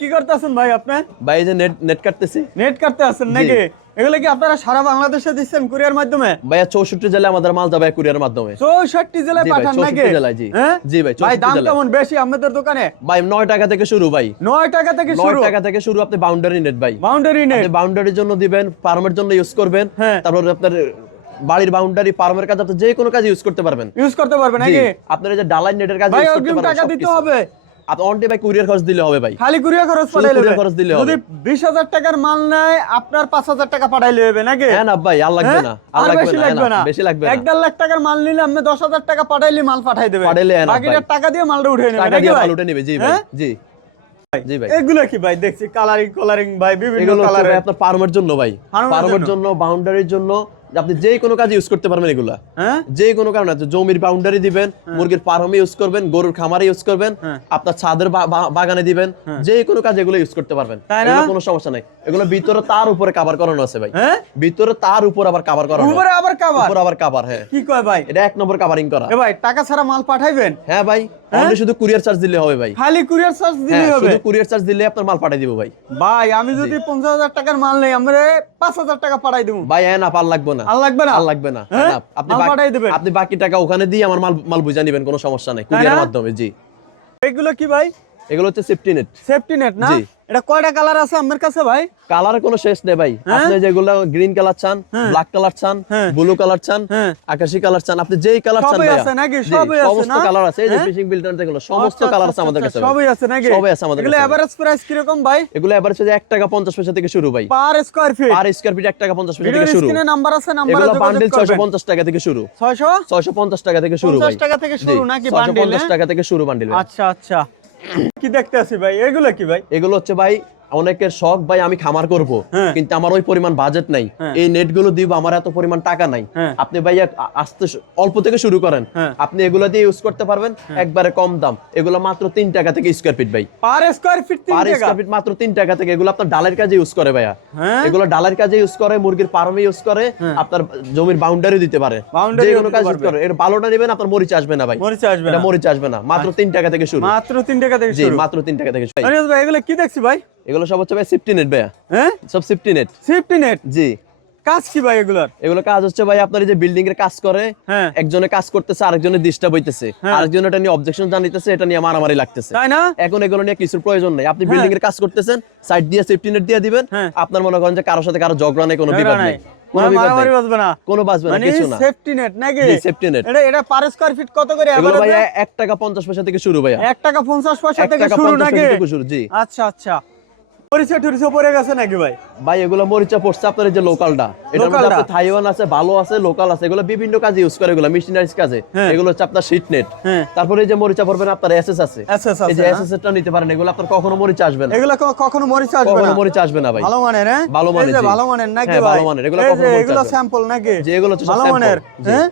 কি করতেছেন ভাই আপনি? ভাই যে নেট নেট কাটতেছি। নেট কাটতে আছেন নাকি? এগুলো কি আপনারা সারা বাংলাদেশে দিচ্ছেন কুরিয়ার মাধ্যমে? ভাইয়া চৌষট্টি জেলায় আমাদের মাল যাবে কুরিয়ার মাধ্যমে। চৌষট্টি জেলায় পাঠান নাকি? জেলায়, জি। হ্যাঁ? জি ভাই, ভাই দাম কেমন বেশি আপনাদের দোকানে? ভাই নয় টাকা থেকে শুরু ভাই। নয় টাকা থেকে শুরু? টাকা থেকে শুরু আপনি বাউন্ডারি নেট ভাই। বাউন্ডারি নেট বাউন্ডারির জন্য দিবেন ফার্মের জন্য ইউজ করবেন হ্যাঁ। তারপর আপনার বাড়ির বাউন্ডারি ফার্মের কাজ আপনি যে কোনো কাজে ইউজ করতে পারবেন। ইউজ করতে পারবেন নাকি? আপনার এই যে ডালাই নেটের কাজে ভাই ইউজ করতে পারবেন টাকা দিতে হবে। আপনি ভাই কুরিয়ার খরচ দিলে হবে ভাই। খালি কুরিয়ার খরচ পাঠাইলে courier খরচ দিলে হবে। বিশ হাজার টাকার মাল নেয় আপনার পাঁচ হাজার টাকা পাঠাইলে হবে নাকি? হ্যাঁ না ভাই আর লাগবে হ্যাঁ? না আর আর লাগবে না, লাগবে হ্যাঁ না না। বেশি লাগবে না। দেড় লাখ টাকার মাল নিলে আপনি দশ হাজার টাকা পাঠাইলে মাল পাঠাই দেবে পাঠাইলে বাকিটা টাকা দিয়ে মালটা উঠে নেবে টাকা দিয়ে মাল উঠে নিবে জি ভাই হ্যাঁ? জি। জি ভাই। এগুলো কি ভাই? দেখছি কালারিং কালারিং ভাই বিভিন্ন আপনার ফার্মের জন্য ভাই। ফার্মের। জন্য? বাউন্ডারির জন্য আপনি যে কোনো কাজে ইউজ করতে পারবেন এগুলা। হ্যাঁ? যে কোনো কারণে জমির বাউন্ডারি দিবেন মুরগির ফার্মে ইউজ করবেন গরুর খামারে ইউজ করবেন হ্যাঁ। আপনার ছাদের বাগানে দিবেন যে কোনো কাজে এগুলো ইউজ করতে পারবেন? কোনো সমস্যা নাই। এগুলো ভিতরে তার উপরে কভার করানো আছে ভাই। হ্যাঁ? ভিতরে তার উপর আবার কভার করানো। উপরে আবার কাবার উপর আবার কভার হ্যাঁ। কি কয় ভাই? এটা এক নম্বর কাভারিং করা। এ ভাই টাকা ছাড়া মাল পাঠাইবেন? হ্যাঁ ভাই। Only শুধু কুরিয়ার চার্জ দিলে হবে ভাই। খালি কুরিয়ার চার্জ দিলে হবে। শুধু কুরিয়ার চার্জ দিলে আপনার মাল পাঠিয়ে দিব ভাই। ভাই আমি যদি পঞ্চাশ হাজার টাকার মাল নেই আমরা পাঁচ হাজার টাকা পাঠাই দিব। ভাই এ না পার লাগবে না। আর লাগবে না? আর লাগবে না। হ্যাঁ? আপনি বাকি- পাঠাই দিবেন। আপনি বাকি টাকা ওখানে দিয়ে আমার মাল মাল বুঝা নিবেন কোনো সমস্যা নাই। কুরিয়ার মাধ্যমে জি। এগুলো কি ভাই? এগুলো হচ্ছে সেফটি নেট সেফটি নেট না? জি। এটা কয়টা কালার আছে আমার কাছে ভাই কালার কোনো শেষ নেই ভাই হ্যাঁ? আপনি যেগুলো গ্রিন কালার চান হ্যাঁ। ব্ল্যাক কালার চান হ্যাঁ। ব্লু কালার চান হ্যাঁ। আকাশি কালার চান আপনি যেই কালার চান ভাইয়া। আছে নাকি? সবই আছে সমস্ত কালার আছে এই যে হ্যাঁ? ফিশিং বিল্ডার যেগুলো সমস্ত আচ্ছা, কালার আচ্ছা, আছে আমাদের আচ্ছা, কাছে সবই আছে নাকি সবই আছে আমাদের এগুলো এভারেজ প্রাইস কীরকম ভাই এগুলো এবার হচ্ছে যে এক টাকা পঞ্চাশ পয়সা থেকে শুরু ভাই পার স্কয়ার ফিট আর স্কোয়ার ফিট এক টাকা পঞ্চাশ পয়সা থেকে শুরু স্ক্রিনে নাম্বার আছে নাম্বারে এগুলো বান্ডেল ছয়শো করবেন পঞ্চাশ টাকা থেকে শুরু 600 ছয়শো পঞ্চাশ টাকা থেকে শুরু ভাই 50 টাকা থেকে শুরু নাকি বান্ডেল হ্যাঁ? টাকা থেকে শুরু বান্ডেল আচ্ছা আচ্ছা কি দেখতে আছি ভাই? এগুলো কি ভাই? এগুলো হচ্ছে ভাই অনেকের শখ ভাই আমি খামার করব। হ্যাঁ। কিন্তু আমার ওই পরিমাণ বাজেট নাই। হ্যাঁ। এই নেটগুলো দিব আমার এত পরিমাণ টাকা নাই। হ্যাঁ। আপনি ভাই আস্তে অল্প থেকে শুরু করেন। আপনি এগুলো দিয়ে ইউজ করতে পারবেন একবারে কম দাম। এগুলো মাত্র তিন টাকা থেকে স্কোয়ার ফিট ভাই। Per square feet 3 per square feet মাত্র তিন টাকা থেকে এগুলো আপনার ডালের কাজে ইউজ করে ভাইয়া। এগুলো ডালের কাজে ইউজ করে মুরগির ফার্মে ইউজ করে আপনার জমির বাউন্ডারি দিতে পারে। যে কোনো কাজ ইউজ করে। এর ভালোটা নেবেন আপনার মরিচ আসবে না ভাই। মরিচ আসবে না। মরিচ আসবে না। মাত্র তিন টাকা থেকে শুরু। মাত্র তিন টাকা থেকে শুরু। মাত্র তিন টাকা থেকে শুরু। ভাই এগুলো কি দেখছি ভাই? এগুলো সব হচ্ছে ভাই সেফটি নেট ভাইয়া। হ্যাঁ? সব সেফটি নেট সেফটি নেট জি। কাজ কি ভাই এগুলোর? এগুলো কাজ হচ্ছে ভাই আপনার যে বিল্ডিং এর কাজ করে হ্যাঁ। একজনে কাজ করতেছে আরেকজনে ডিস্টার্ব হইতেছে। হ্যাঁ। আরেকজন এটা নিয়ে অবজেকশন জানাইতেছে এটা নিয়ে মারামারি লাগতেছে। তাই না? এখন এগুলো নিয়ে কিছুর প্রয়োজন নেই। আপনি বিল্ডিং এর কাজ করতেছেন সাইড দিয়ে সেফটি নেট দিয়ে দিবেন। হ্যাঁ। আপনার মনে করেন যে কারোর সাথে কারও ঝগড়া নেই কোনো বিবাদ নাই। কোনো মানে মারামারি বাজবে না। কোনো বাজবে না মানে কিছু না। সেফটি নেট নাকি? সেফটি নেট এটা এটা পার স্কয়ার ফিট কত করে এগুলো ভাই average? এক টাকা পঞ্চাশ পয়সা থেকে শুরু ভাইয়া। এক টাকা পঞ্চাশ পয়সা এক থেকে শুরু নাকি? শুরু জি। আচ্ছা আচ্ছা। পরিচয় টরিচয় পড়ে গেছে নাকি ভাই? ভাই এগুলো মরিচা পড়ছে আপনার যে লোকালটা। এটার মধ্যে আপনার থাইওয়ান আছে ভালো আছে লোকাল আছে। এগুলো বিভিন্ন কাজে ইউজ করে এগুলো মেশিনারিজ কাজে। হ্যাঁ। এগুলো হচ্ছে আপনার শীট নেট হ্যাঁ। তারপরে এই যে মরিচা পড়বেন আপনার এসএস আছে। এই যে এসএস এরটা নিতে পারেন এগুলো আপনার কখনো মরিচা আসবে না। এগুলো কখনো মরিচ আসবে কখনো না? মরিচা আসবে না ভাই। ভালো মানের হ্যাঁ? ভালো মানের, ভালো মানের নাকি হ্যাঁ, ভাই? ভালো মানের, এগুলো কখনো মরিচ এগুলো স্যাম্পল নাকি? যে এগুলো হচ্ছে ভালো মানের হ্যাঁ?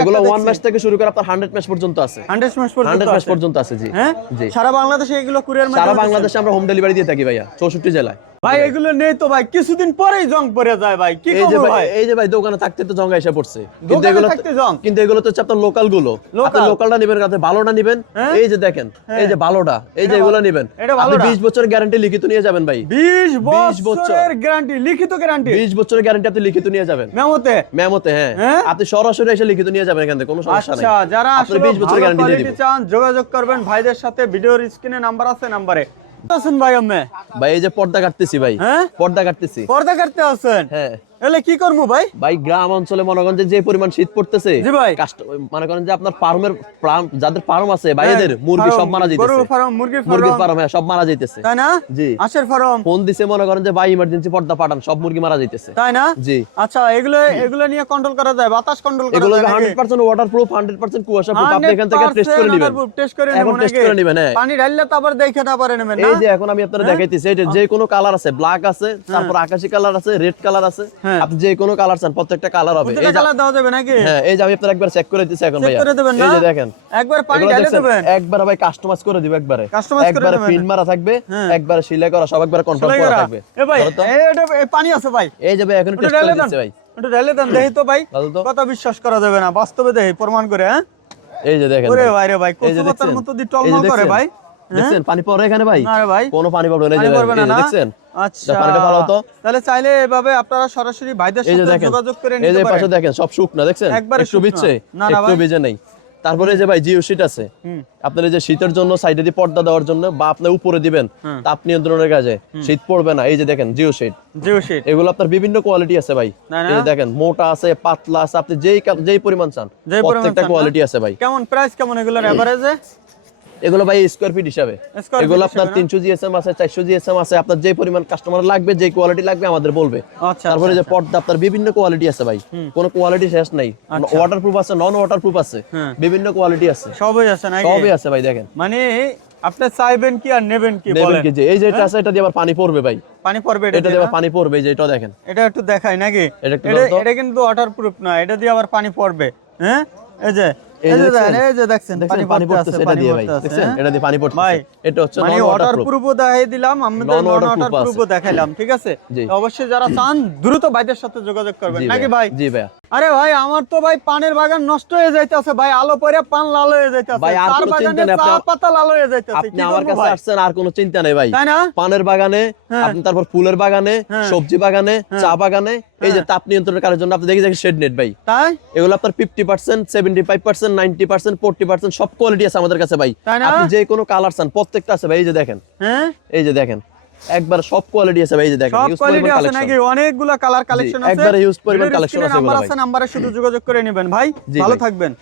এগুলো ওয়ান ম্যাচ থেকে শুরু করে আপনার হান্ড্রেড ম্যাচ পর্যন্ত আছে। হান্ড্রেড ম্যাচ পর্যন্ত হান্ড্রেড ম্যাচ পর্যন্ত আছে জি। হ্যাঁ? সারা বাংলাদেশে এগুলো কুরিয়ার সারা বাংলাদেশে আমরা হোম ডেলিভারি দিয়ে থাকি ভাইয়া চৌষট্টি জেলায়। ভাই এগুলো নেই তো ভাই কিছুদিন পরেই জং পড়ে যায় ভাই কি এই যে ভাই এই যে ভাই দোকানে থাকতে তো জঙ্গা এসে পড়ছে। কিন্তু এগুলো থাকতে জং? কিন্তু এগুলো তো হচ্ছে আপনার লোকালগুলো আপনি লোকালটা নেবেন আপনি ভালোটা নেবেন। হ্যাঁ? এই যে দেখেন এই যে ভালোটা এই যে এগুলো নেবেন। আপনি 20 বছরের গ্যারান্টি লিখিত নিয়ে যাবেন ভাই। 20 20 বছর। বছরের গ্যারান্টি লিখিত গ্যারান্টি 20 বছরের গ্যারান্টি আপনি লিখিত নিয়ে যাবেন। মেমোতে? মেমোতে হ্যাঁ। হ্যাঁ? আপনি সরাসরি এসে লিখিত নিয়ে যাবেন এখান থেকে কোনো সমস্যা নাই। আচ্ছা যারা আপনি 20 বছর ভালো গ্যারান্টি দিয়ে চান যোগাযোগ করবেন ভাইদের সাথে ভিডিওর স্ক্রিনে নাম্বার আছে নাম্বারে আছেন ভাই আমি ভাই এই যে পর্দা কাটতেছি ভাই। হ্যাঁ? পর্দা কাটতেছি। পর্দা কাটতে আছেন? হ্যাঁ। এলে কি করব ভাই? ভাই গ্রাম অঞ্চলে মনে করেন যে পরিমাণ শীত পড়তেছে জি ভাই। মনে করেন যে আপনার ফার্মের যাদের ফার্ম আছে ভাইদের মুরগি সব মারা হ্যাঁ, যাইতেছে। ফার্ম মুরগির হ্যাঁ সব মারা যাইতেছে। তাই না? জি। আশের ফার্ম। ফোন দিছে মনে করেন যে ভাই ইমার্জেন্সি পর্দা পাঠান সব মুরগি মারা যাইতেছে। তাই না? জি। আচ্ছা এগুলো এগুলো নিয়ে কন্ট্রোল করা যায় বাতাস কন্ট্রোল করা যায়? Hundred percent water proof hundred percent কুয়াশা প্রুফ আপনি এখান থেকে টেস্ট করে নেবেন। টেস্ট করে নেবেন টেস্ট করে নেবেন হ্যাঁ। পানি ঢাললে তারপর দেখে তারপরে নেবেন না? এই যে এখন আমি আপনারা দেখাইতেছি এটা যে কোনো কালার আছে ব্ল্যাক আছে তারপর আকাশি কালার আছে রেড কালার আছে। হ্যাঁ। আপনি যে কোনো কালার চান প্রত্যেকটা কালার হবে। এই কালার দেওয়া যাবে নাকি? হ্যাঁ এই যে আমি আপনার একবার চেক করে দিচ্ছি এখন চেক ভাইয়া। করে দেবেন না? এই যে দেখেন। একবার পানি ঢালে দেবেন। একবার ভাই কাস্টমাইজ করে দিব একবারে। Customize করে একবারে দেবেন। প্রিন্ট মারা থাকবে হ্যাঁ। একবারে সিলাই করা সব একবার কনফার্ম করা থাকবে। এ ভাই এই এটা এই পানি আছে ভাই। এই যে ভাই এখন টেস্ট করে দিচ্ছি ভাই। ওটা ঢেলে দেন। দেখি তো ভাই কথা বিশ্বাস করা যাবে না। বাস্তবে দেখি প্রমাণ করে হ্যাঁ? এই যে দেখেন ওরে ভাই। ভাই রে ভাই এই যে কচুপাতার মতো দি এই টলমল করে ভাই। দেখছেন পানি পড়ে এখানে ভাই। না রে ভাই। কোনো পানি পড়বে না? দেখছেন? আচ্ছা। পানিটা ভালো তো? তাহলে চাইলে এভাবে আপনারা সরাসরি ভাইদের সাথে যোগাযোগ করে এই যে পাশে দেখেন সব শুকনা দেখছেন? একটু ভিজছে ভিজে নেই। তারপরে যে ভাই জিও শীট আছে। আপনার যে শীতের জন্য সাইডে দিয়ে পর্দা দেওয়ার জন্য বা আপনি উপরে দিবেন তাপ নিয়ন্ত্রণের কাজে। শীত পড়বে না এই যে দেখেন জিও শীট। জিও শিট। এগুলো আপনার বিভিন্ন কোয়ালিটি আছে ভাই? এই যে দেখেন মোটা আছে পাতলা আছে আপনি যেই যেই পরিমাণ চান প্রত্যেকটা কোয়ালিটি আছে ভাই। কেমন প্রাইস কেমন এগুলোর এভারেজে এগুলো ভাই স্কোয়ার ফিট হিসাবে। এগুলো আপনার? তিনশো জিএসএম আছে চারশো জিএসএম আছে আপনার যে পরিমাণ কাস্টমার লাগবে যে কোয়ালিটি লাগবে আমাদের বলবে। আচ্ছা তারপরে যে পর্দা আপনার বিভিন্ন কোয়ালিটি আছে ভাই। কোনো কোয়ালিটি শেষ নাই। আচ্ছা। ওয়াটারপ্রুফ আছে নন ওয়াটারপ্রুফ আছে। হ্যাঁ। বিভিন্ন কোয়ালিটি আছে। সবই আছে নাকি? সবই আছে ভাই দেখেন। মানে আপনি চাইবেন কি আর নেবেন কি বলেন? কি যে এই যে এটা আছে এটা দিয়ে আবার পানি পড়বে ভাই। পানি পড়বে এটা এটা দিয়ে আবার পানি পড়বে এই যে এটা দেখেন। এটা একটু দেখাই নাকি? এটা এটা এটা কিন্তু ওয়াটার প্রুফ না এটা দিয়ে আবার পানি পড়বে। হ্যাঁ? এই যে এই এই যে যে দেখছেন? দেখেন, এই যে দেখছেন দেখছেন? পানি পড়তেছে এটা দিয়ে ভাই দেখছেন? এটা দিয়ে পানি পড়তেছে। এটা হচ্ছে নন ওয়াটার ওয়াটারপ্রুফ দেখাই দিলাম আমাদের নন ওয়াটার আছে। দেখাইলাম ঠিক আছে? অবশ্যই যারা চান দ্রুত বাইদের সাথে যোগাযোগ করবেন নাকি ভাই? জি ভাইয়া। আরে ভাই আমার তো ভাই পানের বাগান নষ্ট হয়ে যাইতেছে ভাই আলো পরে পান লাল হয়ে যাইতেছে। ভাই, আর কোনো চিন্তা নেই, পাতা লাল হয়ে যাইতেছে আপনি আমার কাছে আসছেন আর কোনো চিন্তা নেই ভাই। তাই না? পানের বাগানে হ্যাঁ। আপনি তারপর ফুলের বাগানে হ্যাঁ। সবজি বাগানে চা বাগানে এই যে হ্যাঁ। তাপ নিয়ন্ত্রণের কাজের জন্য আপনি দেখি দেখি শেড নেট ভাই। তাই? এগুলো আপনার fifty percent seventy five percent ninety percent forty percent সব কোয়ালিটি আছে আমাদের কাছে ভাই? আপনি যে কোনো কালার চান প্রত্যেকটা আছে ভাই এই যে দেখেন। হ্যাঁ? এই যে দেখেন। একবার সব কোয়ালিটি আছে ভাই যে দেখেন সব কোয়ালিটি আছে নাকি? অনেকগুলা কালার কালেকশন আছে। একবার ইউজ পরিমাণ কালেকশন আছে নাম্বার আছে নাম্বারে শুধু যোগাযোগ করে নেবেন। ভাই ভালো থাকবেন।